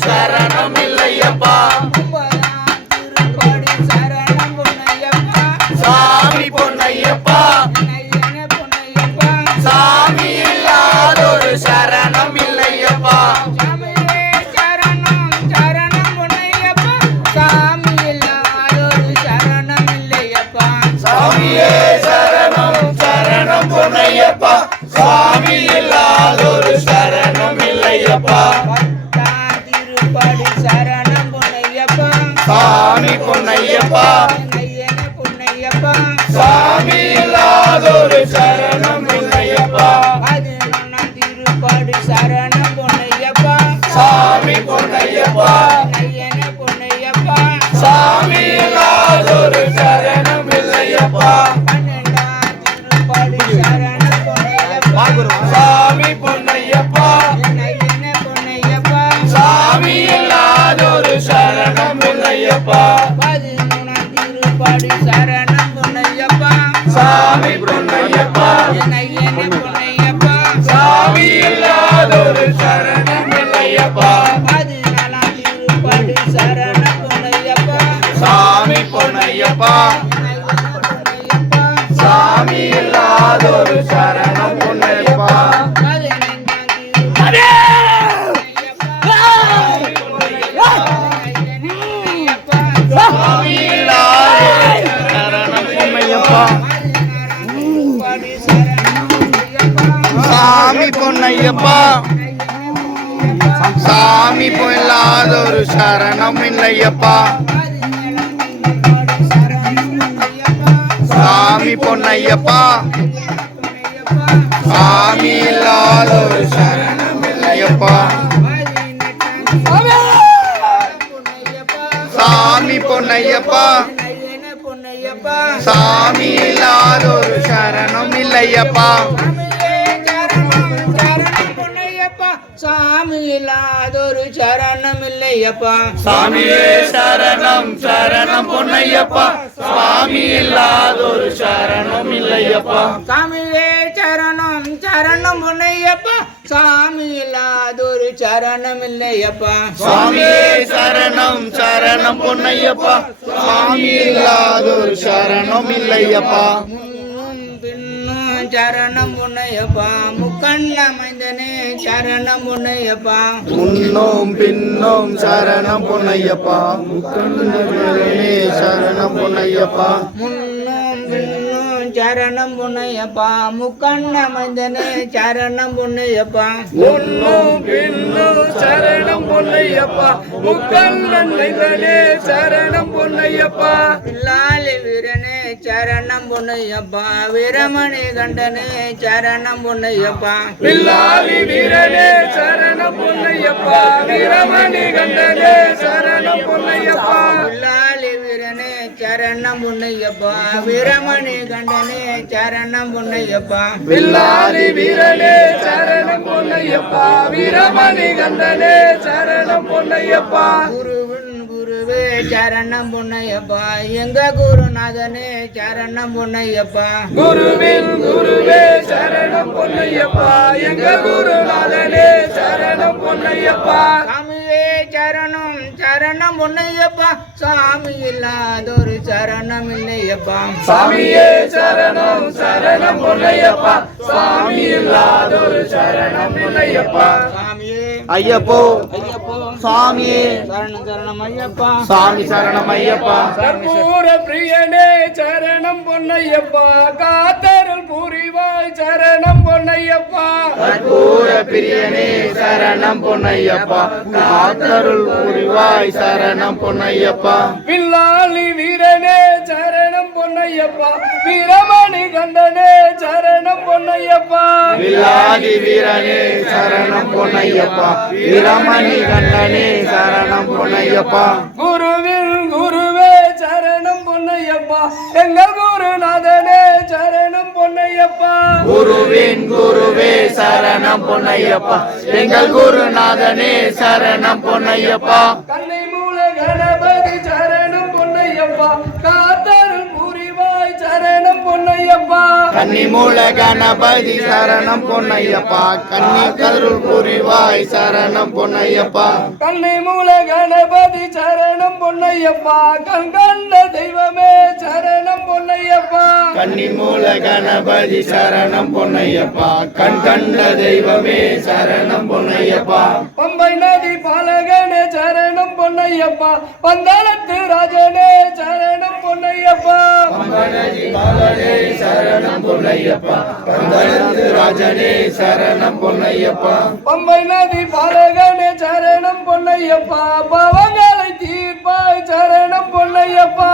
சரணம் இல்லையப்பா திருப்படி சரணம் பொன்னையப்பா சாமி பொன்னையப்பா பொன்னையப்பா சாமி இல்லாதொரு சரணம் இல்லையப்பா சாமியே சரணம் சரணம் பொன்னையப்பா சாமி இல்லாதொரு சரணம் இல்லையப்பா சாமியே சரணம் சரணம் பொன்னையப்பா சாமி இல்லாதொரு சரணம் இல்லையப்பா பத்தாம் திருப்படி சரணம் பொன்னையப்பா சாமி பொன்னையப்பா பொன்னையப்பா சாமி இல்லாதொரு சரணம் இல்லையப்பா 11ஆம் திருப்படி சரணம் பொன்னையப்பா சாமி பொன்னையப்பா பொன்னையப்பா சாமி இல்லாதொரு சரணம் இல்லையப்பா 12ஆம் திருப்படி சரணம் பொன்னையப்பா சாமி பொன்னையப்பா பொன்னையப்பா சாமி இல்லாதொரு சரணம் இல்லையப்பா 13ஆம் திருப்படி சரணம் பொன்னையப்பா சாமி பொன்னையப்பா பொன்னையப்பா சாமி இல்லாதொரு சரணம் இல்லையப்பா 14ஆம் திருப்படி சரணம் பொன்னையப்பா சாமி பொன்னையப்பா பொன்னையப்பா சாமி இல்லாதொரு சரணம் பொன்னையப்பா 15ஆம் சாமி இல்லாதொரு சரணம் பொன்னையப்பா சாமி பொன்னையப்பா சாமி இல்லாதொரு சரணம் இல்லையப்பா சாமி பொன்னையப்பா சாமி இல்லாதொரு சரணம் இல்லையப்பா சாமி பொன்னையப்பா சாமி இல்லாதொரு சரணம் இல்லையப்பா சாமி இல்லாதொரு சரணம் இல்லையப்பா சாமியே சரணம் சரணம் பொன்னையப்பா சாமி இல்லாதொரு சரணம் இல்லையப்பா சாமியே சரணம் சரணம் பொன்னையப்பா சாமி இல்லாதொரு சரணம் இல்லையப்பா சாமியே சரணம் சரணம் பொன்னையப்பா சாமி இல்லாதொரு சரணம் இல்லையப்பா முன்னும் பின்னும் சரணம் பொன்னையப்பா முக்கண்ண மைந்தனே சரணம் பொன்னையப்பா முன்னும் பின்னும் சரணம் பொன்னையப்பா முக்கண்ணே சரணம் பொன்னையப்பா முன்னும் பின்னும் சரணம் பொன்னையப்பா முக்கண்ண மைந்தனே சரணம் பொன்னையப்பா முன்னும் பின்னும் சரணம் பொன்னையப்பா முக்கண்ணன் மைந்தனே சரணம் பொன்னையப்பா பில்லாலி வீரனே சரணம் பொன்னையப்பா வீரமணி கண்டனே சரணம் பொன்னையப்பா பில்லாலி வீரனே சரணம் பொன்னையப்பா வீரமணி கண்டனே சரணம் பொன்னையப்பா பில்லாலி வீரனே சரணம் பொன்னையப்பா வீரமணி கண்டனே சரணம் பொன்னையப்பா பில்லாலி வீரனே சரணம் பொன்னையப்பா வீரமணி கண்டனே சரணம் பொன்னையப்பா குருவின் குருவே சரணம் பொன்னையப்பா எங்க குருநாதனே சரணம் பொன்னையப்பா குருவின் குருவே சரணம் பொன்னையப்பா எங்க குருநாதனே சரணம் பொன்னையப்பா சாமியே சரணம் சரணம் பொன்னையப்பா சாமி இல்லாதொரு சரணம் இல்லையப்பா சாமியே சரணம் சரணம் பொன்னையப்பா சாமி இல்லாதொரு சரணம் இல்லையப்பா சாமியே ஐயப்போ ஐயப்போ சாமியே சரணம் சரணம் ஐயப்பா சாமி சரணம் ஐயப்பா கற்பூர பிரியனே சரணம் பொன்னையப்பா காத்தருள் புரிவாய் சரணம் பொன்னையப்பா கற்பூர பிரியனே சரணம் பொன்னையப்பா காத்தருள் புரிவாய் சரணம் பொன்னையப்பா பில்லாளி வீரனே சரணம் பொன்னையப்பா வீரமணி கண்டனே சரணம் பொன்னையப்பா வில்லாதி வீரனே சரணம் பொன்னையப்பா வீரமணி கண்டனே சரணம் பொன்னையப்பா குருவில் குருவே சரணம் பொன்னையப்பா எங்கள் குருநாதனே சரணம் பொன்னையப்பா குருவின் குருவே சரணம் பொன்னையப்பா எங்கள் குருநாதனே சரணம் பொன்னையப்பா கண்ணை மூல கணபதி சரணம் பொன்னையப்பா காத்தருள் புரிவாய் சரணம் பொன்னையப்பா பொன்னையப்பா கன்னிமூல கணபதி சரணம் பொன்னையப்பா கன்னி கருள் புரிவாய் சரணம் பொன்னையப்பா கண்ணை மூல கணபதி சரணம் பொன்னையப்பா கண் கண்ட தெய்வமே சரணம் பொன்னையப்பா கன்னிமூல கணபதி சரணம் பொன்னையப்பா கண் கண்ட தெய்வமே சரணம் பொன்னையப்பா பம்பை நதி பாலகனே சரணம் பொன்னையப்பா பந்தளத்து ராஜனே சரணம் பொன்னையப்பா சரணம் பொன்னையப்பா பந்தளத்து ராஜனே சரணம் பொன்னையப்பா பம்பை நதி பாலகனே சரணம் பொன்னையப்பா பாவங்களை தீர்ப்பாய் சரணம் பொன்னையப்பா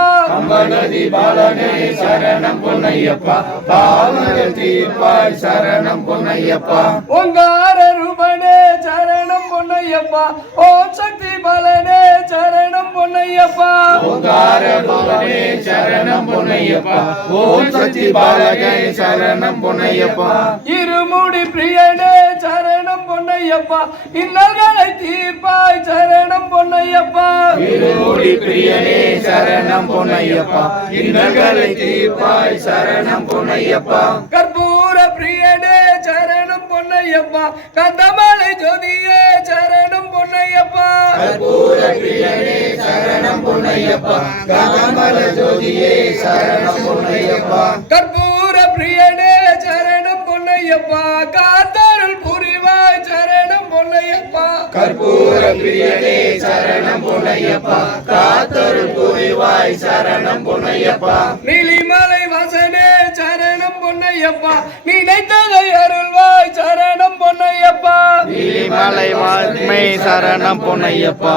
நதி பாலனே சரணம் பொன்னையப்பா பாவங்கள் தீர்ப்பாய் சரணம் பொன்னையப்பா ஓங்கார ரூபனே சரணம் பொன்னையப்பா ஓம் சக்தி பலனே சரணம் பொன்னையப்பா ஓங்கார பாலனே சரணம் பொன்னையப்பா ஓம் சக்தி பாலகே சரணம் பொன்னையப்பா இருமுடி பிரியனே சரணம் பொன்னையப்பா இன்னல்களை தீர்ப்பாய் சரணம் பொன்னையப்பா இருமுடி பிரியனே சரணம் பொன்னையப்பா இன்னல்களை தீர்ப்பாய் சரணம் பொன்னையப்பா கற்பூர பிரியனே சரணம் பொன்னையப்பா கந்தமலை ஜோதியே சரணம் பொன்னையப்பா கற்பூர பிரியனே சரணம் பொன்னையப்பா கமல ஜோதியே சரணம் பொன்னையப்பா கற்பூர பிரியனே சரணம் பொன்னையப்பா காத்தருள் புரிவாய் சரணம் பொன்னையப்பா கற்பூர பிரியனே சரணம் பொன்னையப்பா காத்தருள் புரிவாய் சரணம் பொன்னையப்பா நீலிமலை வாசனே சரணம் பொன்னையப்பா நினைத்ததை அருள்வாய் சரணம் பொன்னையப்பா நீலிமலை வாய்மை சரணம் பொன்னையப்பா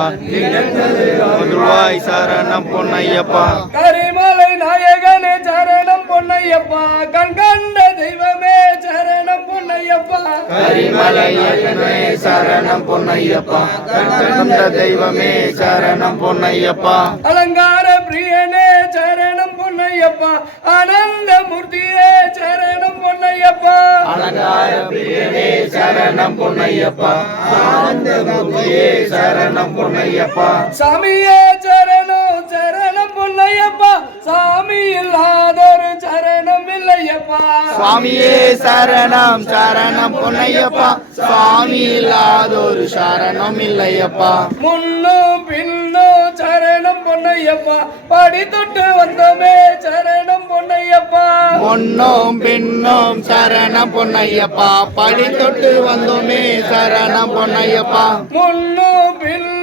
பொதுவாய் சரணம் பொன்னையப்பா கரிமலை நாயகனே சரணம் பொன்னையப்பா கண் கண்ட தெய்வமே சரணம் பொன்னையப்பா கரிமலையனே சரணம் பொன்னையப்பா கண்ட தெய்வமே சரணம் பொன்னையப்பா அலங்கார பிரியனே சரணம் பொன்னையப்பா ஆனந்த மூர்த்தியே சரணம் பொன்னையப்பா அலங்கார பிரியனே சரணம் பொன்னையப்பா ஆனந்த மூர்த்தியே சரணம் பொன்னையப்பா சாமியே சரணம் சரணம் பொன்னையப்பா சாமி இல்லாதொரு சரணம் இல்லையப்பா சுவாமியே சரணம் சரணம் பொன்னையப்பா சுவாமி இல்லாதொரு சரணம் இல்லையப்பா முன்னும் பின்னும் சரணம் பொன்னையப்பா படி தொட்டு வந்தோமே சரணம் பொன்னையப்பா முன்னும் பின்னும் சரணம் பொன்னையப்பா படி தொட்டு வந்தோமே சரணம் பொன்னையப்பா முன்னும் பின்னும்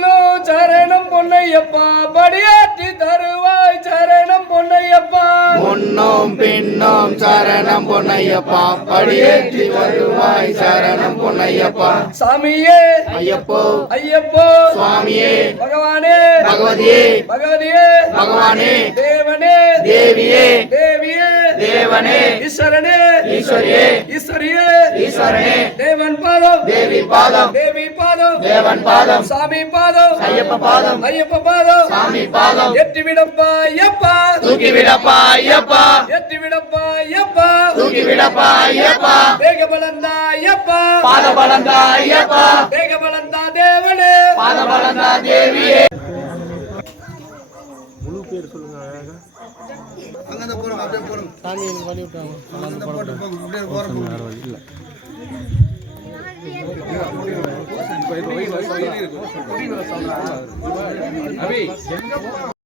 சரணம் பொன்னையப்பா படியாற்றி தருவாய் சரணம் பொன்னையப்பா முன்னும் பின்னும் சரணம் பொன்னையப்பா படியேற்றி வருவாய் சரணம் பொன்னையப்பா சாமியே ஐயப்போ ஐயப்போ சுவாமியே பகவானே பகவதியே பகவதியே பகவானே தேவனே தேவியே தேவியே தேவனே ஈஸ்வரனே ஈஸ்வரியே ஈஸ்வரியே ஈஸ்வரனே தேவன் பாதம் தேவி பாதம் தேவி பாதம் தேவன் பாதம் சாமி பாதம் ஐயப்ப பாதம் ஐயப்ப பாதம் சாமி பாதம் எட்டி விடப்பா ஐயப்பா தூக்கி விடப்பா ஐயப்பா எட்டி விடப்பா ஐயப்பா தூக்கி விடப்பா ஐயப்பா தேக பலந்தா ஐயப்பா பாத பலந்தா ஐயப்பா தேக பலந்தா தேவனே பாத பலந்தா தேவியே அங்கே போகிறோம் அப்படியே போகிறோம் சாமி பண்ணி விட்டாங்க அங்கே போட்டு போங்க அப்படியே போகிறோம்